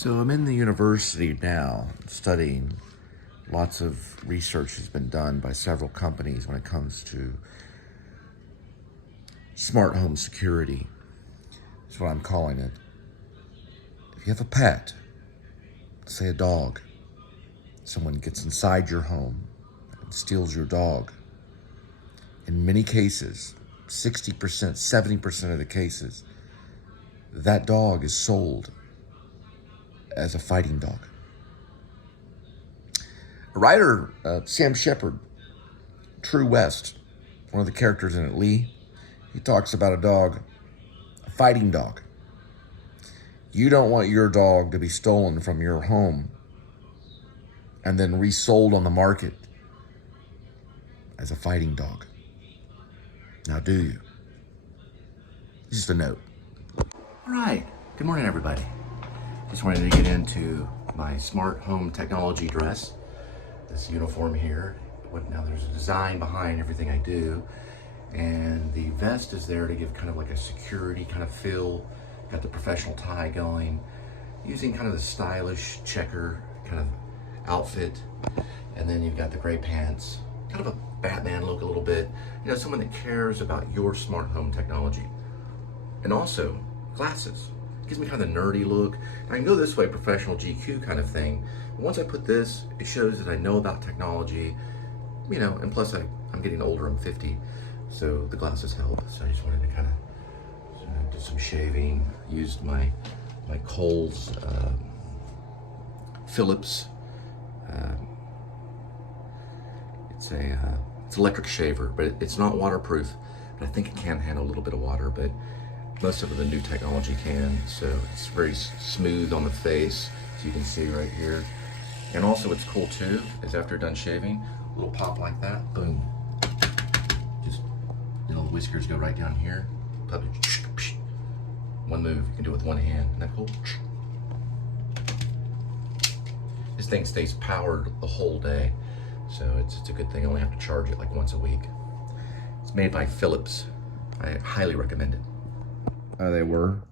So I'm in the university now studying. Lots of research has been done by several companies when it comes to smart home security. That's what I'm calling it. If you have a pet, say a dog, someone gets inside your home and steals your dog. In many cases, 60%, 70% of the cases, that dog is sold as a fighting dog. A writer, Sam Shepard, True West, one of the characters in it, Lee, he talks about a dog, a fighting dog. You don't want your dog to be stolen from your home and then resold on the market as a fighting dog. Now, do you? Just a note. All right. Good morning, everybody. Just wanted to get into my smart home technology dress. This uniform here. Now there's a design behind everything I do. And the vest is there to give kind of like a security kind of feel. Got the professional tie going. Using kind of the stylish checker kind of outfit. And then you've got the gray pants. Kind of a Batman look a little bit. You know, someone that cares about your smart home technology. And also, glasses. Gives me kind of the nerdy look. And I can go this way, professional GQ kind of thing. But once I put this, it shows that I know about technology, you know, and plus I'm getting older, I'm 50, so the glasses help. So I just wanted to kind of do some shaving. Used my Cole's Phillips. It's electric shaver, but it's not waterproof. But I think it can handle a little bit of water, but most of the new technology can, so it's very smooth on the face, as you can see right here. And also what's cool too, is after done shaving, a little pop like that, boom. Just little whiskers go right down here. One move, you can do it with one hand. Isn't that cool? This thing stays powered the whole day, so it's a good thing. I only have to charge it like once a week. It's made by Philips. I highly recommend it. They were?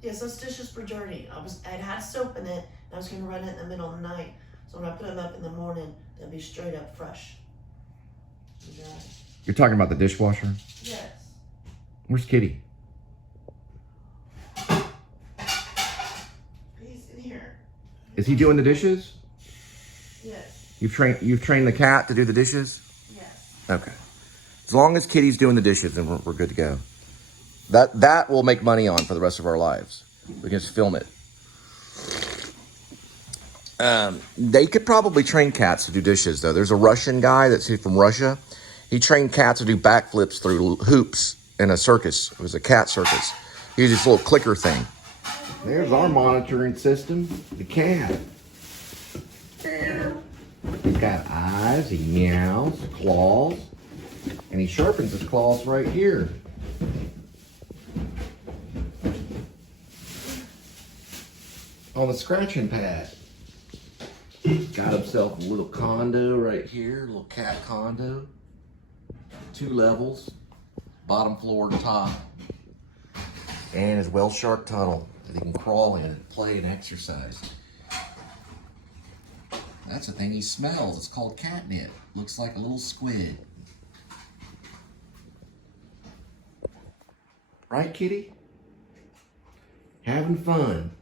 Yes, those dishes were dirty. I'd had soap in it, and I was going to run it in the middle of the night. So when I put them up in the morning, they'll be straight up fresh. You're talking about the dishwasher? Yes. Where's Kitty? He's in here. Is he doing the dishes? Yes. You've trained the cat to do the dishes? Yes. Okay. As long as Kitty's doing the dishes, then we're good to go. That will make money on for the rest of our lives. We can just film it. They could probably train cats to do dishes, though. There's a Russian guy that's from Russia. He trained cats to do backflips through hoops in a circus. It was a cat circus. He used this little clicker thing. There's our monitoring system. The cat. He's got eyes. He meows, claws, and he sharpens his claws right here. On the scratching pad. Got himself a little condo right here, a little cat condo. 2 levels, bottom floor to top. And his whale shark tunnel that he can crawl in and play and exercise. That's the thing he smells. It's called catnip. Looks like a little squid. Right, kitty? Having fun.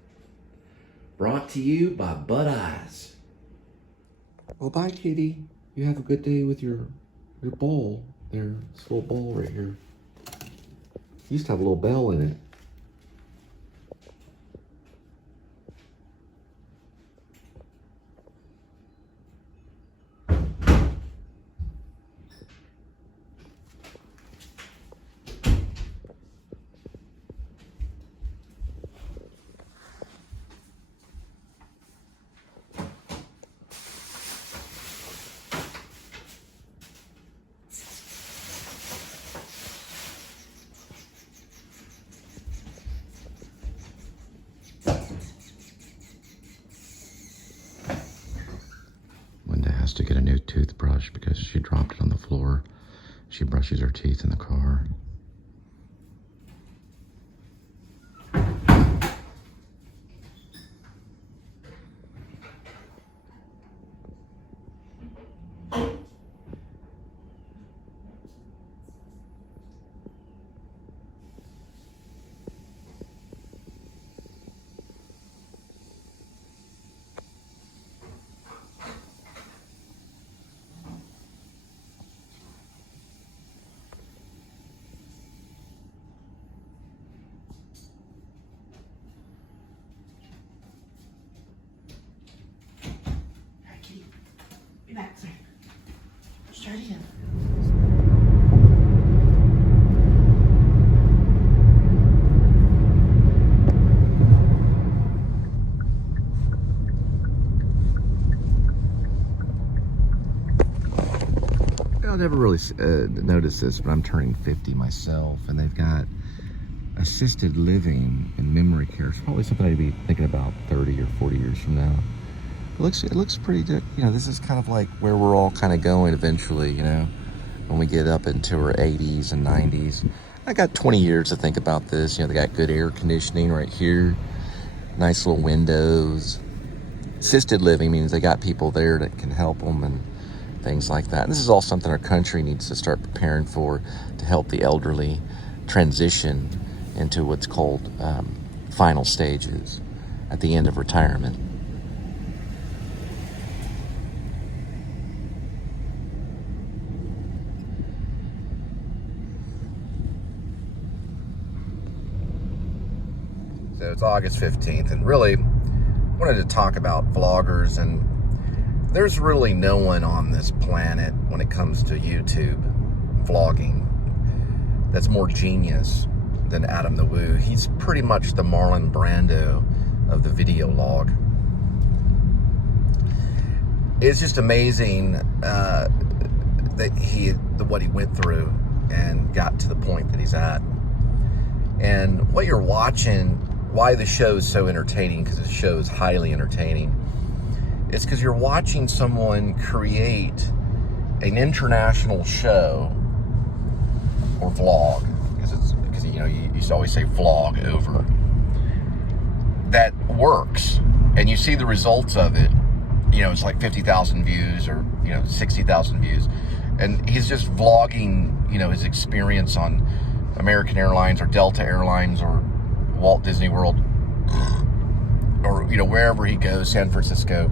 Brought to you by Bud Eyes. Well, bye, kitty. You have a good day with your bowl. There, this little bowl right here. Used to have a little bell in it. To get a new toothbrush because she dropped it on the floor. She brushes her teeth in the car. I never really noticed this, but I'm turning 50 myself, and they've got assisted living and memory care. It's probably something I'd be thinking about 30 or 40 years from now. It looks pretty good. You know, this is kind of like where we're all kind of going eventually, you know, when we get up into our 80s and 90s. I got 20 years to think about this. You know, they got good air conditioning right here, nice little windows. Assisted living means they got people there that can help them and things like that. And this is all something our country needs to start preparing for, to help the elderly transition into what's called final stages at the end of retirement. So it's August 15th, and really wanted to talk about vloggers. And there's really no one on this planet when it comes to YouTube vlogging that's more genius than A.D.W.C. He's pretty much the Marlon Brando of the video log. It's just amazing that what he went through and got to the point that he's at. And what you're watching, why the show is so entertaining, because the show is highly entertaining, it's because you're watching someone create an international show or vlog, because you know, you used to always say vlog over, that works, and you see the results of it. You know, it's like 50,000 views, or, you know, 60,000 views, and he's just vlogging, you know, his experience on American Airlines or Delta Airlines or Walt Disney World, or, you know, wherever he goes, San Francisco.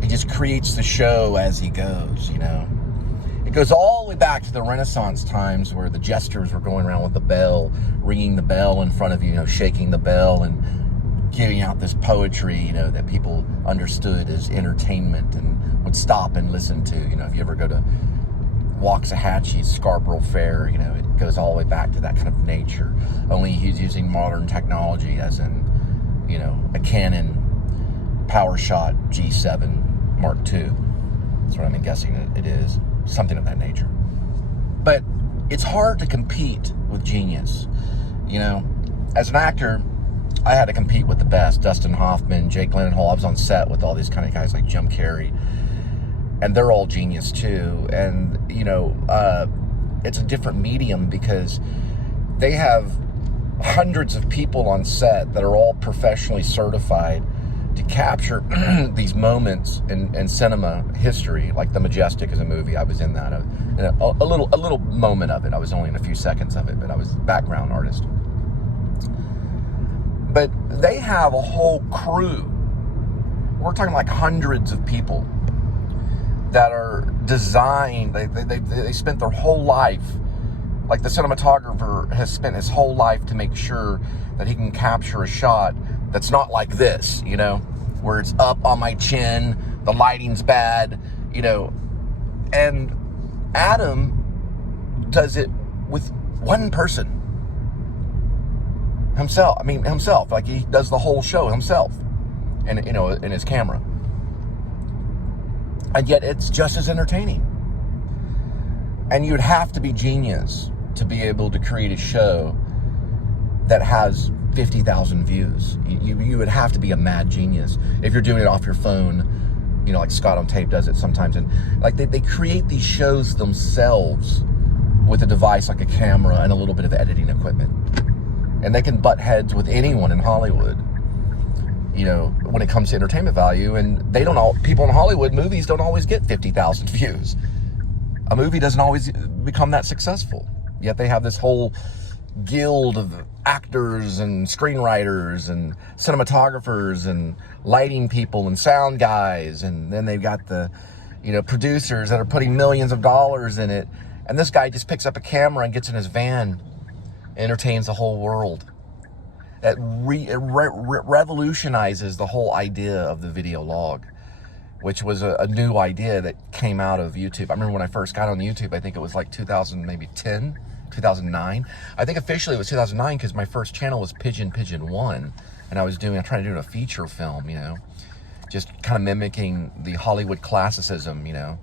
He just creates the show as he goes, you know. It goes all the way back to the Renaissance times, where the jesters were going around with the bell, ringing the bell in front of you, you know, shaking the bell and giving out this poetry, you know, that people understood as entertainment and would stop and listen to. You know, if you ever go to Waxahachie's Scarborough Fair, you know, it goes all the way back to that kind of nature. Only he's using modern technology, as in, you know, a Canon PowerShot G7 Mark II. That's what I'm guessing it is. Something of that nature. But it's hard to compete with genius. You know, as an actor, I had to compete with the best. Dustin Hoffman, Jake Gyllenhaal. I was on set with all these kind of guys like Jim Carrey. And they're all genius too. And, you know, it's a different medium, because they have hundreds of people on set that are all professionally certified to capture these moments in cinema history. Like The Majestic is a movie. I was in that. A little moment of it. I was only in a few seconds of it, but I was a background artist. But they have a whole crew. We're talking like hundreds of people that are designed. They spent their whole life, like the cinematographer has spent his whole life to make sure that he can capture a shot that's not like this, you know, where it's up on my chin, the lighting's bad, you know. And Adam does it with one person. Himself. Like, he does the whole show himself, and, you know, in his camera. And yet it's just as entertaining. And you'd have to be genius to be able to create a show that has 50,000 views. You would have to be a mad genius if you're doing it off your phone, you know, like Scott on Tape does it sometimes. And like they create these shows themselves with a device like a camera and a little bit of editing equipment. And they can butt heads with anyone in Hollywood, you know, when it comes to entertainment value. And they don't all, people in Hollywood, movies don't always get 50,000 views. A movie doesn't always become that successful. Yet they have this whole guild of actors and screenwriters and cinematographers and lighting people and sound guys. And then they've got the, you know, producers that are putting millions of dollars in it. And this guy just picks up a camera and gets in his van, entertains the whole world. It revolutionizes the whole idea of the video log, which was a new idea that came out of YouTube. I remember when I first got on YouTube, I think it was like 2010, 2009. I think officially it was 2009, because my first channel was Pigeon 1, and I'm trying to do a feature film, you know, just kind of mimicking the Hollywood classicism, you know.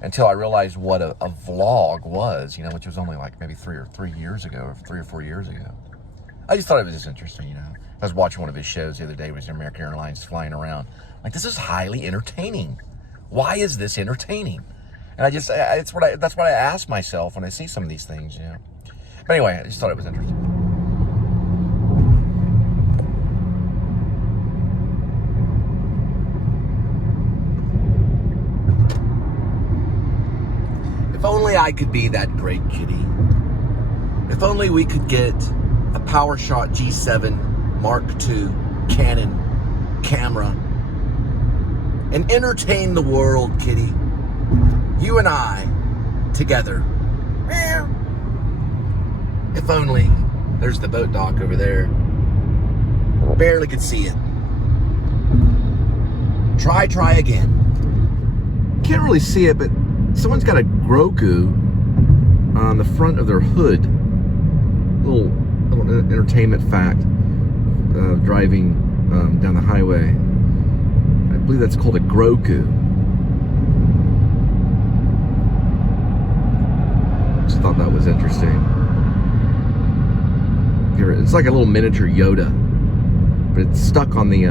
until I realized what a vlog was, which was only like maybe 3 or 4 years ago. I just thought it was just interesting, I was watching one of his shows the other day. It was American Airlines flying around. Like, this is highly entertaining. Why is this entertaining? And that's what I ask myself when I see some of these things, But anyway, I just thought it was interesting. If only I could be that great kitty. If only we could get a PowerShot G7 Mark II Canon camera and entertain the world, kitty. You and I together. If only. There's the boat dock over there. Barely could see it. Try again. Can't really see it, but someone's got a Grogu on the front of their hood. Little entertainment fact. Driving down the highway. I believe that's called a Grogu. Just thought that was interesting. It's like a little miniature Yoda, but it's stuck on the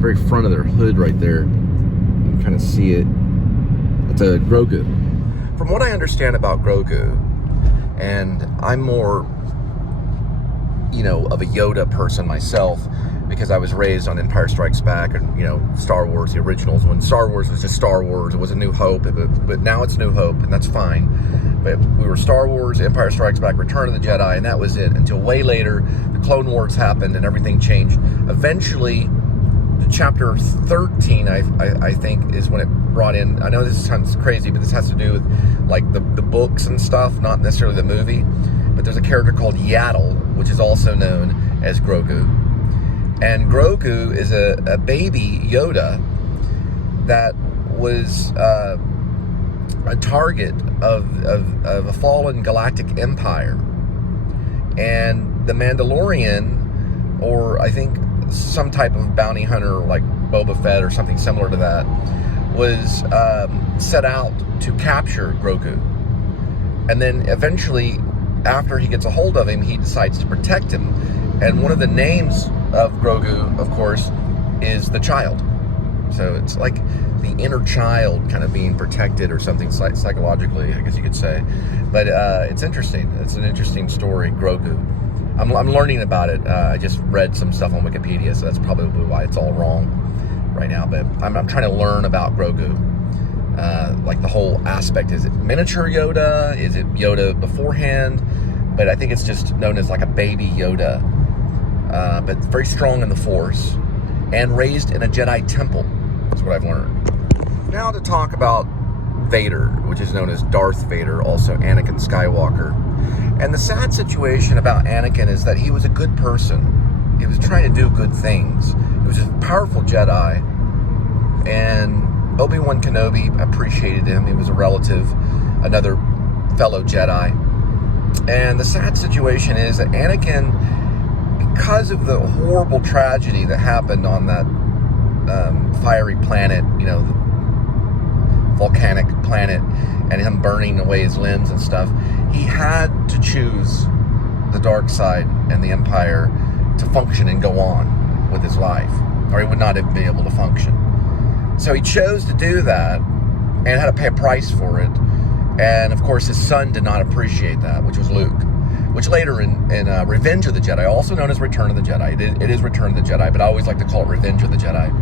very front of their hood right there. You can kind of see it. It's a Grogu. From what I understand about Grogu, and I'm more, of a Yoda person myself, because I was raised on Empire Strikes Back and, Star Wars, the originals. When Star Wars was just Star Wars, it was A New Hope, but now it's New Hope, and that's fine. But we were Star Wars, Empire Strikes Back, Return of the Jedi, and that was it. Until way later, the Clone Wars happened and everything changed. Eventually, the chapter 13, I think, is when it brought in, I know this sounds crazy, but this has to do with, like, the books and stuff, not necessarily the movie. But there's a character called Yaddle, which is also known as Grogu. And Grogu is a baby Yoda that was a target of a fallen galactic empire. And the Mandalorian, or I think some type of bounty hunter like Boba Fett or something similar to that, was set out to capture Grogu. And then eventually, after he gets a hold of him, he decides to protect him. And one of the names of Grogu, of course, is the child. So it's like the inner child kind of being protected or something psychologically, I guess you could say. But it's interesting. It's an interesting story, Grogu. I'm learning about it. I just read some stuff on Wikipedia, so that's probably why it's all wrong right now. But I'm trying to learn about Grogu. Like the whole aspect. Is it miniature Yoda? Is it Yoda beforehand? But I think it's just known as like a baby Yoda. But very strong in the Force and raised in a Jedi temple. That's what I've learned. Now to talk about Vader, which is known as Darth Vader, also Anakin Skywalker. And the sad situation about Anakin is that he was a good person. He was trying to do good things. He was a powerful Jedi. And Obi-Wan Kenobi appreciated him. He was a relative, another fellow Jedi. And the sad situation is that Anakin, because of the horrible tragedy that happened on that fiery planet, the volcanic planet, and him burning away his limbs and stuff, he had to choose the dark side and the Empire to function and go on with his life, or he would not have been able to function. So he chose to do that and had to pay a price for it. And of course his son did not appreciate that, which was Luke. Which later in Revenge of the Jedi, also known as Return of the Jedi, it is Return of the Jedi, but I always like to call it Revenge of the Jedi,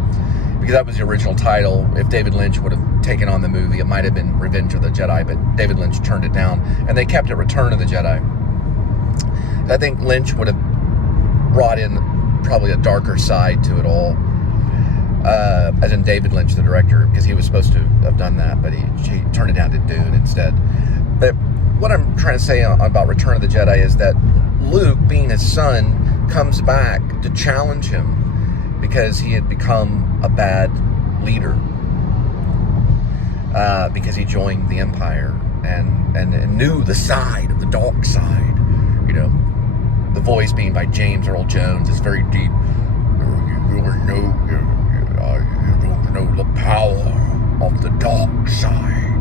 because that was the original title. If David Lynch would have taken on the movie, it might have been Revenge of the Jedi, but David Lynch turned it down, and they kept it Return of the Jedi. I think Lynch would have brought in probably a darker side to it all, as in David Lynch, the director, because he was supposed to have done that, but he turned it down to do it instead. But what I'm trying to say about Return of the Jedi is that Luke, being his son, comes back to challenge him because he had become a bad leader, because he joined the Empire and knew the side of the dark side. The voice being by James Earl Jones is very deep. You don't know the power of the dark side.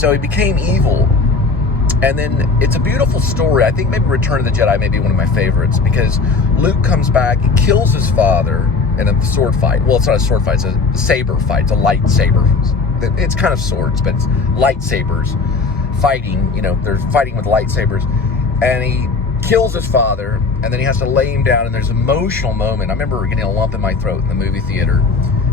So he became evil. And then it's a beautiful story. I think maybe Return of the Jedi may be one of my favorites, because Luke comes back, he kills his father in a sword fight. Well, it's not a sword fight, it's a saber fight. It's a lightsaber. It's kind of swords, but it's lightsabers fighting. You know, they're fighting with lightsabers. And he kills his father, and then he has to lay him down, and there's an emotional moment. I remember getting a lump in my throat in the movie theater.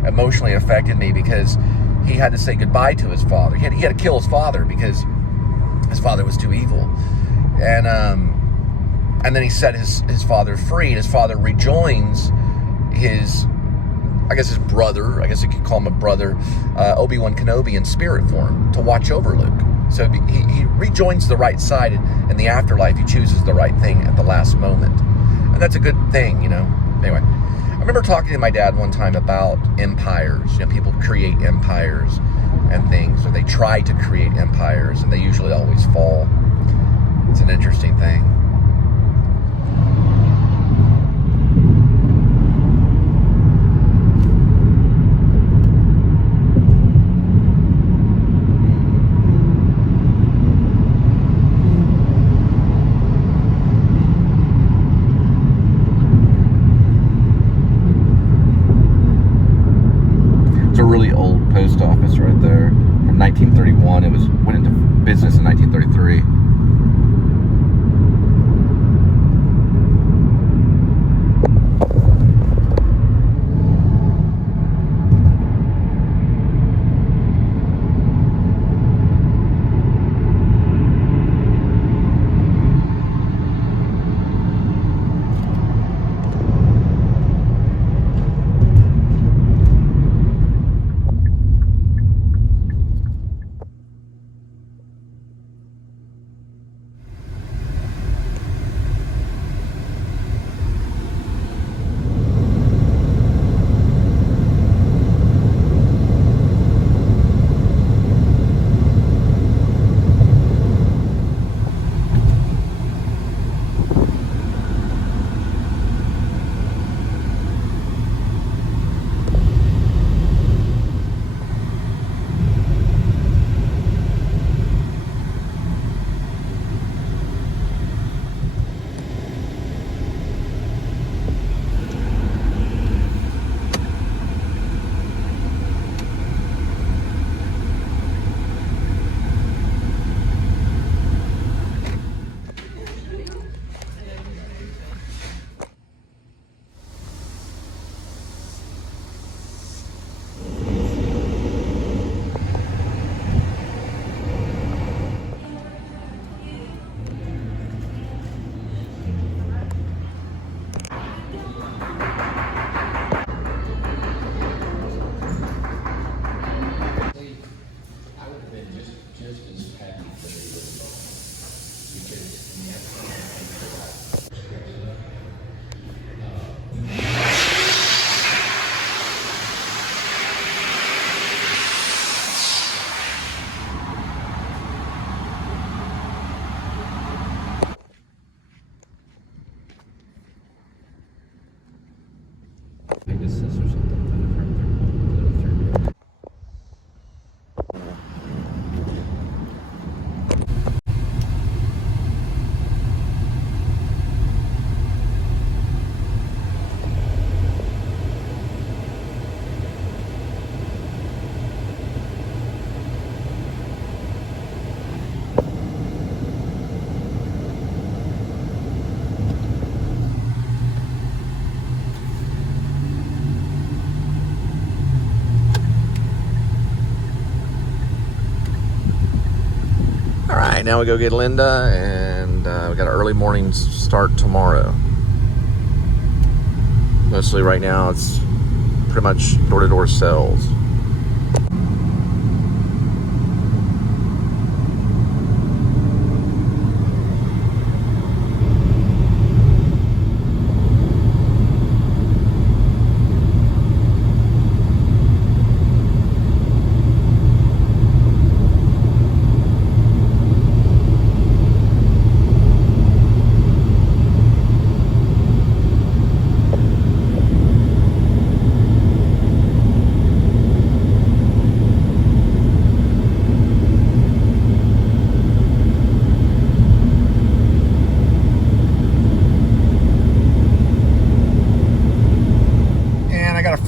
Emotionally affected me because he had to say goodbye to his father. He had to kill his father because his father was too evil. And then he set his father free, and his father rejoins his, I guess his brother, I guess you could call him a brother, Obi-Wan Kenobi, in spirit form to watch over Luke. So he rejoins the right side. In the afterlife, he chooses the right thing at the last moment. And that's a good thing, you know. Anyway, I remember talking to my dad one time about empires. You know, people create empires and things, or they try to create empires, and they usually always fall. It's an interesting thing. It's a really old post office right there from 1931. It went into business in 1933. Now we go get Linda, and we got an early morning start tomorrow. Mostly right now it's pretty much door-to-door sales.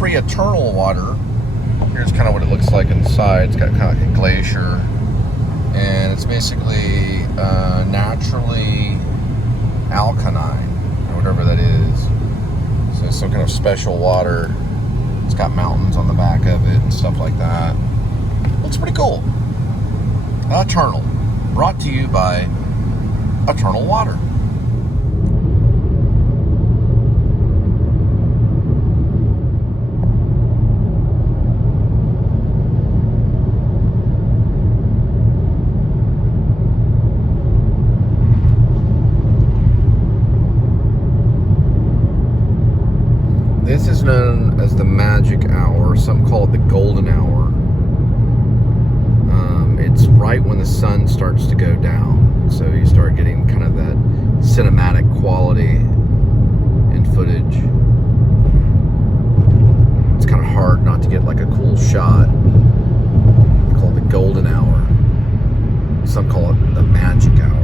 very eternal water. Here's kind of what it looks like inside. It's got kind of like a glacier. And it's basically naturally alkaline, or whatever that is. So it's some kind of special water. It's got mountains on the back of it and stuff like that. Looks pretty cool. Eternal. Brought to you by Eternal Water. This is known as the magic hour. Some call it the golden hour. It's right when the sun starts to go down. So you start getting kind of that cinematic quality in footage. It's kind of hard not to get like a cool shot. They call it the golden hour. Some call it the magic hour.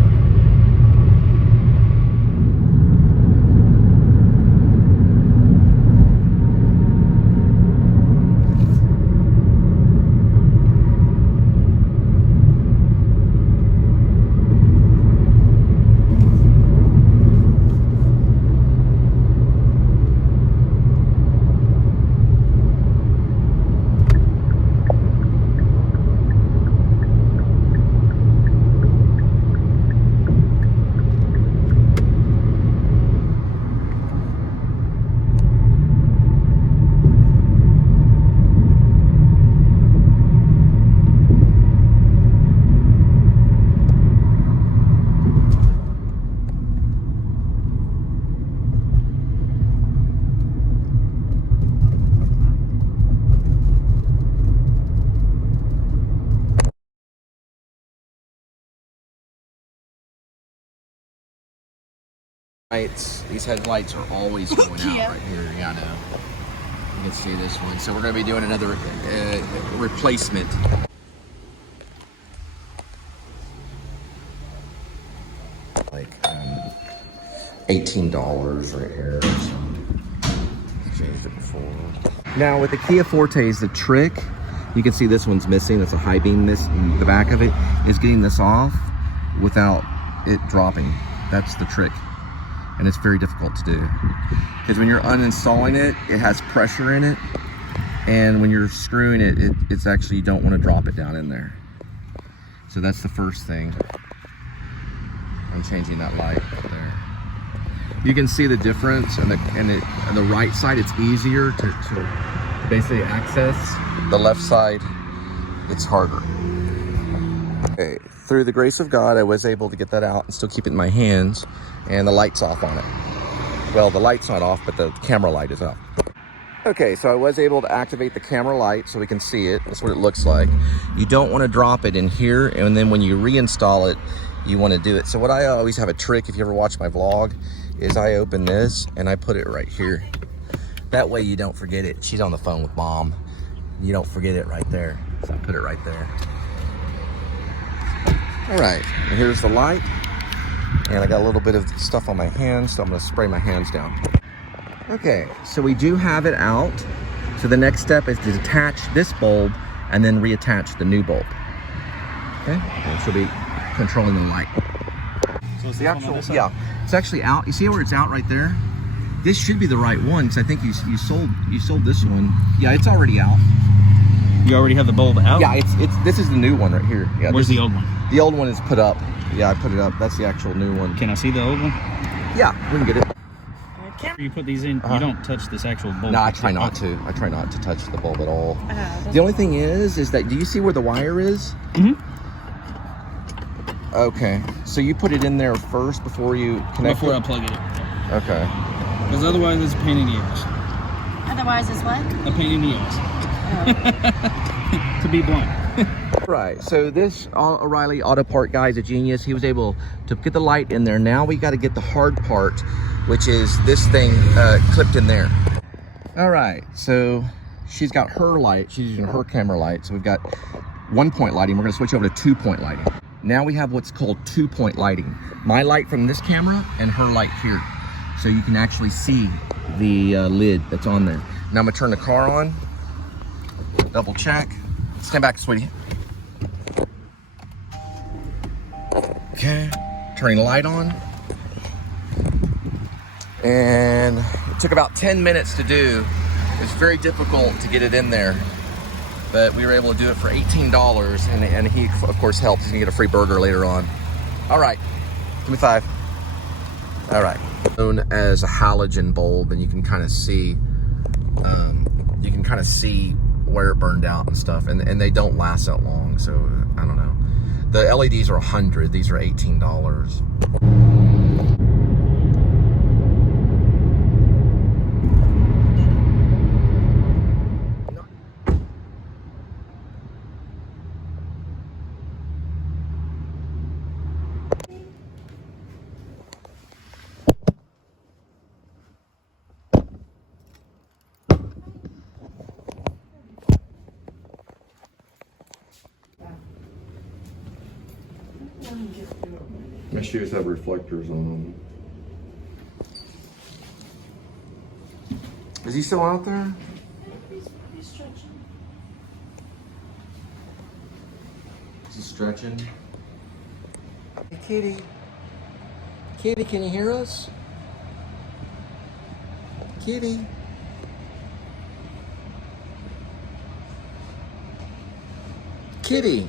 These headlights are always going out right here. Yeah, I know. You can see this one. So we're going to be doing another replacement. Like $18 right here. Changed it before. Now with the Kia Fortes, the trick, you can see this one's missing. That's a high beam miss in the back of it, is getting this off without it dropping. That's the trick. And it's very difficult to do. Because when you're uninstalling it, it has pressure in it. And when you're screwing it, it's actually, you don't want to drop it down in there. So that's the first thing. I'm changing that light up there. You can see the difference, and the right side, it's easier to basically access. The left side, it's harder. Okay, through the grace of God, I was able to get that out and still keep it in my hands, and the light's off on it. Well, the light's not off, but the camera light is up. Okay, so I was able to activate the camera light so we can see it. That's what it looks like. You don't want to drop it in here, and then when you reinstall it, you want to do it. So what I always have a trick, if you ever watch my vlog, is I open this and I put it right here. That way you don't forget it. She's on the phone with Mom. You don't forget it right there. So I put it right there. All right, and here's the light. And I got a little bit of stuff on my hands, so I'm gonna spray my hands down. Okay, so we do have it out. So the next step is to detach this bulb and then reattach the new bulb. Okay, and she'll be controlling the light. So it's the actual, yeah, it's actually out. You see where it's out right there? This should be the right one, because I think you sold this one. Yeah, it's already out. You already have the bulb out? Yeah, this is the new one right here. Yeah, where's the old one? The old one is put up. Yeah, I put it up. That's the actual new one. Can I see the old one? Yeah, we can get it. You put these in, you don't touch this actual bulb. No, I try not to. I try not to touch the bulb at all. The only thing is that, do you see where the wire is? Mm-hmm. Okay, so you put it in there first before you connect Before it? I plug it in. Okay. Because otherwise it's a pain in the ass. Otherwise it's what? A pain in the ass. Oh. To be blunt. Right, so this O'Reilly Auto Part guy is a genius. He was able to get the light in there. Now we got to get the hard part, which is this thing clipped in there. All right, so she's got her light. She's using her camera light. So we've got 1-point lighting. We're going to switch over to 2-point lighting. Now we have what's called 2-point lighting. My light from this camera and her light here. So you can actually see the lid that's on there. Now I'm gonna turn the car on. Double check. Stand back, sweetie. Okay, turning the light on. And it took about 10 minutes to do. It's very difficult to get it in there, but we were able to do it for $18, and he, of course, helped. He's gonna get a free burger later on. All right, give me 5. All right. Known as a halogen bulb, and you can kind of see, where it burned out and stuff, and they don't last that long, so I don't know. The LEDs are $100, these are $18. My shoes have reflectors on them. Is he still out there? He's stretching. Is he stretching? Hey, kitty. Kitty, can you hear us? Kitty. Kitty.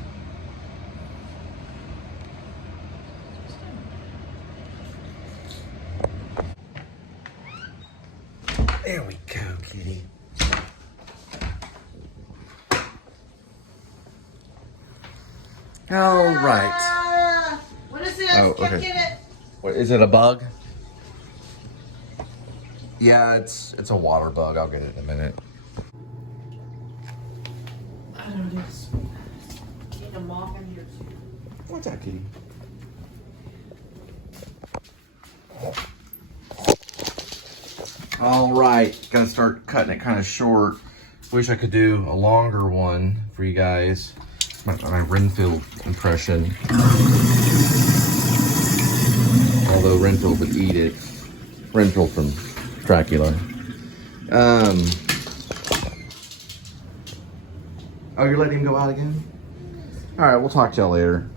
There we go, kitty. All right. What is this? Oh, Can't okay. get it. What, is it a bug? Yeah, it's a water bug. I'll get it in a minute. I don't know this. Need a mop in here too. What's that, kitty? All right, gotta start cutting it kind of short. Wish I could do a longer one for you guys. My Renfield impression. Although Renfield would eat it. Renfield from Dracula. Oh, you're letting him go out again? All right, we'll talk to y'all later.